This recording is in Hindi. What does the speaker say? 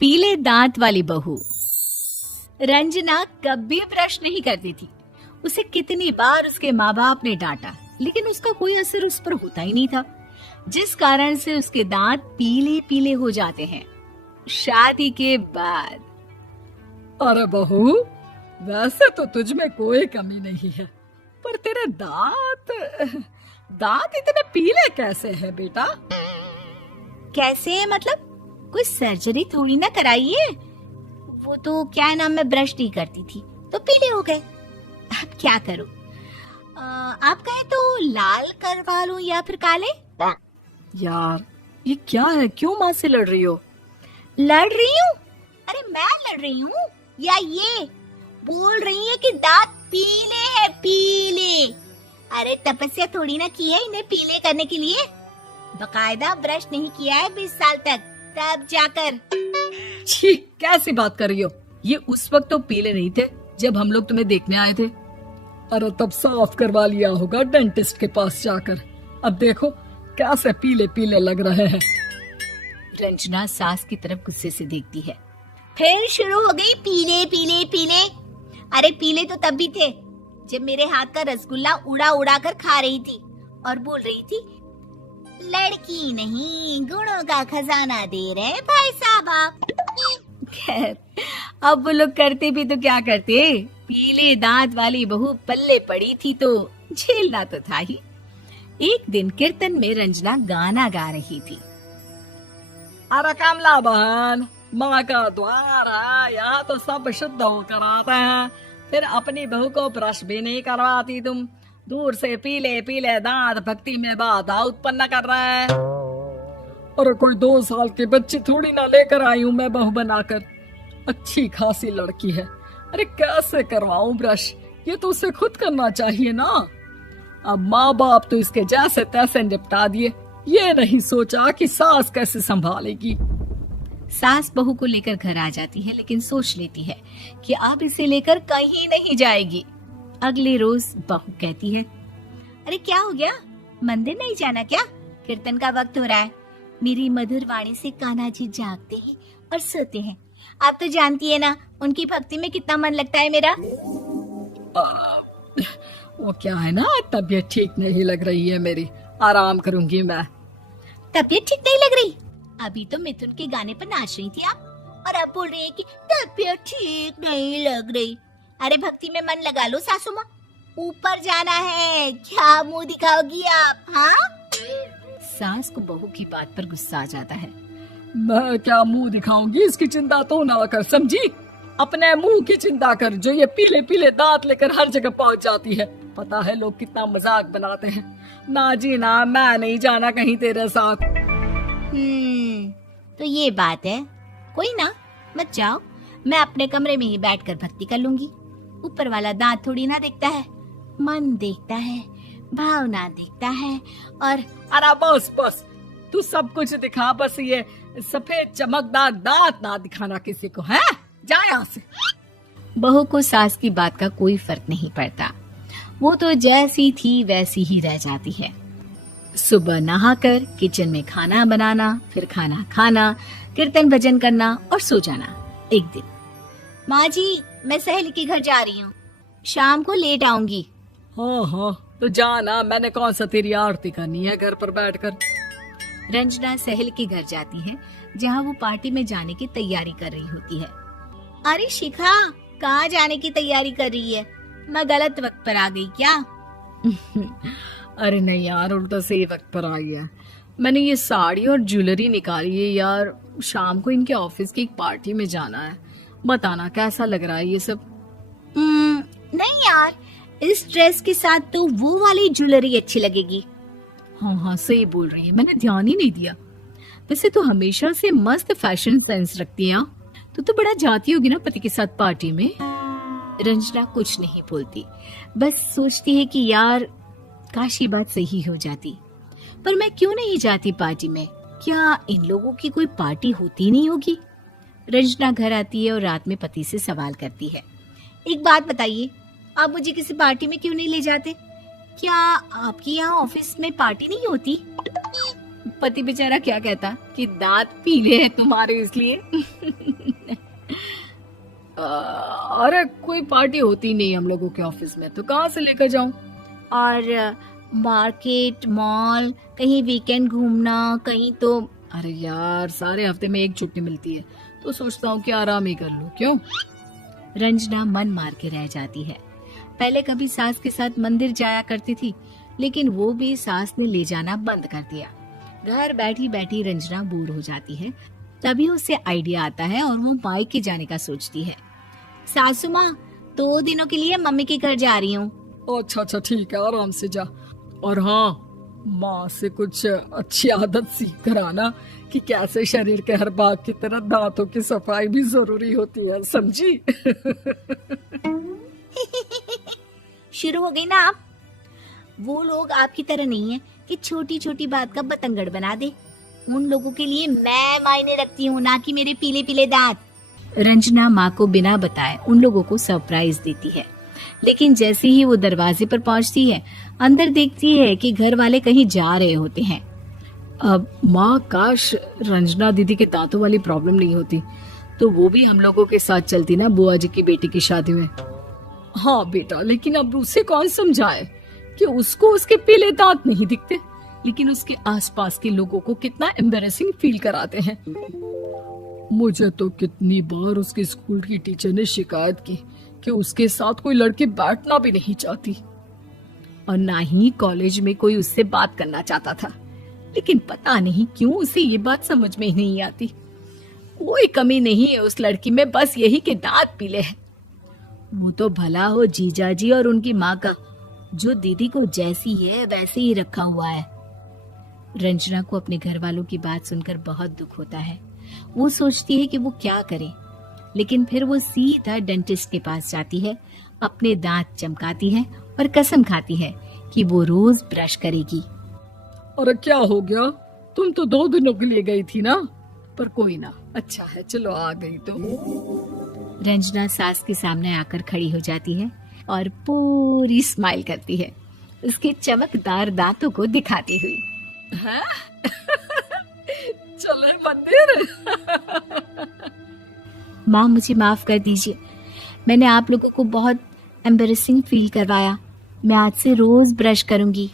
पीले दांत वाली बहू। रंजना कभी ब्रश नहीं करती थी। उसे कितनी बार उसके माँ बाप ने डांटा, लेकिन उसका कोई असर उस पर होता ही नहीं था, जिस कारण से उसके दांत पीले पीले हो जाते हैं। शादी के बाद अरे बहू, वैसे तो तुझ में कोई कमी नहीं है, पर तेरे दांत इतने पीले कैसे हैं बेटा? कैसे मतलब? कोई सर्जरी थोड़ी ना कराइए। वो तो क्या नाम, मैं ब्रश नहीं करती थी तो पीले हो गए। अब क्या करूं? आप कहें तो लाल करवा लूं या फिर काले? यार ये क्या है, क्यों माँ से लड़ रही हो? लड़ रही हूँ? अरे मैं लड़ रही हूँ या ये बोल रही है कि दांत पीले हैं, पीले। अरे तपस्या थोड़ी ना की है इन्हें पीले करने के लिए। बकायदा ब्रश नहीं किया है 20 साल तक, तब जाकर। छी, कैसी बात कर रही हो? ये उस वक्त तो पीले नहीं थे जब हम लोग तुम्हें देखने आए थे। अरे तब साफ करवा लिया होगा डेंटिस्ट के पास जाकर। अब देखो कैसे पीले पीले लग रहे हैं। रंजना सास की तरफ गुस्से से देखती है। फिर शुरू हो गई पीले पीले पीले। अरे पीले तो तब भी थे जब मेरे हाथ का रसगुल्ला उड़ा उड़ा कर खा रही थी और बोल रही थी, लड़की नहीं गुणों का खजाना दे रहे भाई साहब आप। खैर, अब वो लोग करते भी तो क्या करते, पीले दांत वाली बहू पल्ले पड़ी थी तो झेलना तो था ही। एक दिन कीर्तन में रंजना गाना गा रही थी। अरे कमला बहन, माँ का द्वार है, यहाँ तो सब शुद्ध होकर आते हैं, फिर अपनी बहू को ब्रश भी नहीं करवाती तुम। दूर से पीले पीले दांत भक्ति में बाधा उत्पन्न कर रहे हैं। अरे कोई 2 साल के बच्ची थोड़ी ना लेकर आई हूँ मैं बहू बनाकर। अच्छी खासी लड़की है, अरे कैसे करवाऊं ब्रश? ये तो उसे खुद करना चाहिए ना। अब माँ बाप तो इसके जैसे तैसे निपटा दिए, ये नहीं सोचा कि सास कैसे संभालेगी। सास बहू को लेकर घर आ जाती है, लेकिन सोच लेती है कि अब इसे लेकर कहीं नहीं जाएगी। अगले रोज बहू कहती है, अरे क्या हो गया, मंदिर नहीं जाना क्या? कीर्तन का वक्त हो रहा है। मेरी मधुर वाणी से कान्हा जी जागते हैं और सोते हैं। आप तो जानती है ना उनकी भक्ति में कितना मन लगता है मेरा। वो क्या है ना, तबीयत ठीक नहीं लग रही है मेरी, आराम करूंगी मैं। तबीयत ठीक नहीं लग रही? अभी तो मिथुन के गाने पर नाच रही थी आप, और अब बोल रही है कि तबीयत ठीक नहीं लग रही। अरे भक्ति में मन लगा लो सासू माँ, ऊपर जाना है, क्या मुंह दिखाओगी आप? हाँ? सास को बहू की बात पर गुस्सा आ जाता है। मैं क्या मुंह दिखाऊंगी, इसकी चिंता तो ना कर, समझी? अपने मुंह की चिंता कर, जो ये पीले पीले दांत लेकर हर जगह पहुंच जाती है। पता है लोग कितना मजाक बनाते हैं। ना जी ना, मैं नहीं जाना कहीं तेरे साथ। तो ये बात है। कोई ना, मत जाओ, मैं अपने कमरे में ही बैठकर भक्ति कर लूंगी। ऊपर वाला दांत थोड़ी ना देखता है, मन देखता है, भावना देखता है। और अरे बस बस, तू सब कुछ दिखा, बस ये सफेद चमकदार दांत ना दिखाना किसी को, है? जा यहाँ से। बहू को सास की बात का कोई फर्क नहीं पड़ता, वो तो जैसी थी वैसी ही रह जाती है। सुबह नहाकर किचन में खाना बनाना, फिर खाना खाना, कीर्तन भजन करना और सो जाना। एक दिन, माँ जी मैं सहेली के घर जा रही हूँ, शाम को लेट आऊंगी। हाँ हाँ तो जाना, मैंने कौन सा तेरी आरती करनी है घर पर बैठकर। रंजना सहेली के घर जाती है, जहाँ वो पार्टी में जाने की तैयारी कर रही होती है। अरे शिखा, कहाँ जाने की तैयारी कर रही है? मैं गलत वक्त पर आ गई क्या? अरे नहीं यार, उल्टा सही वक्त पर आई है। मैंने ये साड़ी और ज्वेलरी निकाली है यार, शाम को इनके ऑफिस की एक पार्टी में जाना है। बताना कैसा लग रहा है ये सब? नहीं यार, इस ड्रेस के साथ तो वो वाली ज्वेलरी अच्छी लगेगी। हाँ हाँ सही बोल रही है, मैंने ध्यान ही नहीं दिया। वैसे तो हमेशा से मस्त फैशन सेंस रखती है। तो बड़ा जाती होगी ना पति के साथ पार्टी में। रंजना कुछ नहीं बोलती, बस सोचती है कि यार काश ये बात सही हो जाती, पर मैं क्यों नहीं जाती पार्टी में? क्या इन लोगों की कोई पार्टी होती नहीं होगी? रंजना घर आती है और रात में पति से सवाल करती है, एक बात बताइए, आप मुझे किसी पार्टी में क्यों नहीं ले जाते? क्या आपकी यहाँ ऑफिस में पार्टी नहीं होती? पति बेचारा क्या कहता कि दांत पीले हैं तुम्हारे इसलिए। अरे कोई पार्टी होती नहीं हम लोगों के ऑफिस में, तो कहाँ से लेकर जाऊं? और मार्केट, मॉल, कहीं वीकेंड घूमना, कहीं तो। अरे यार, सारे हफ्ते में एक छुट्टी मिलती है, तो सोचता हूँ कि आराम ही कर लूं। क्यों? रंजना मन मार के रह जाती है। पहले कभी सास के साथ मंदिर जाया करती थी, लेकिन वो भी सास ने ले जाना बंद कर दिया। घर बैठी बैठी रंजना बोर हो जाती है। तभी उसे आइडिया आता है और वो मायके जाने का सोचती है। सासू माँ, 2 दिनों के लिए मम्मी के घर जा रही हूँ। अच्छा अच्छा ठीक है, आराम से जा। और हाँ, माँ से कुछ अच्छी आदत सीख कर आना कि कैसे शरीर के हर भाग की तरह दांतों की सफाई भी जरूरी होती है, समझी? शुरू हो गई ना आप। वो लोग आपकी तरह नहीं है कि छोटी छोटी बात का बतंगड़ बना दे। उन लोगों के लिए मैं मायने रखती हूँ, ना कि मेरे पीले पीले दांत। रंजना माँ को बिना बताए उन लोगों को सरप्राइज देती है, लेकिन जैसे ही वो दरवाजे पर पहुंचती है, अंदर देखती है कि घर वाले कहीं जा रहे होते हैं। अब माँ, काश रंजना दीदी के दांतों वाली प्रॉब्लम नहीं होती, तो वो भी हम लोगों के साथ चलती ना बुआ जी की बेटी की शादी में। हाँ बेटा, लेकिन अब उसे कौन समझाए कि उसको उसके पीले दांत नहीं दिखते, लेकिन उसके आसपास के लोगों को कितना एम्बैरेसिंग फील कराते हैं। मुझे तो कितनी बार उसके स्कूल की टीचर ने शिकायत की कि उसके साथ कोई लड़की बैठना भी नहीं चाहती, और ना ही कॉलेज में कोई उससे बात करना चाहता था। लेकिन पता नहीं क्यों उसे ये बात समझ में ही नहीं आती। कोई कमी नहीं है उस लड़की में, बस यही कि दांत पीले हैं। वो तो भला हो जीजा जी और उनकी माँ का, जो दीदी को जैसी है वैसे ही रखा हुआ है। रंजना को अपने घर वालों की बात सुनकर बहुत दुख होता है। वो सोचती है कि वो क्या करे, लेकिन फिर वो सीधा डेंटिस्ट के पास जाती है, अपने दांत चमकाती है और कसम खाती है कि वो रोज ब्रश करेगी। अरे क्या हो गया? तुम तो 2 दिनों के लिए गई थी ना, पर कोई ना, अच्छा है, चलो आ गई तो। रंजना सास के सामने आकर खड़ी हो जाती है और पूरी स्माइल करती है, उसके चमकदार दांतों को दिखाती हुई। हैं? चले मंदिर? माँ, मुझे माफ कर दीजिए, मैंने आप लोगों को बहुत एम्बैरेसिंग फील करवाया। मैं आज से रोज ब्रश करूंगी।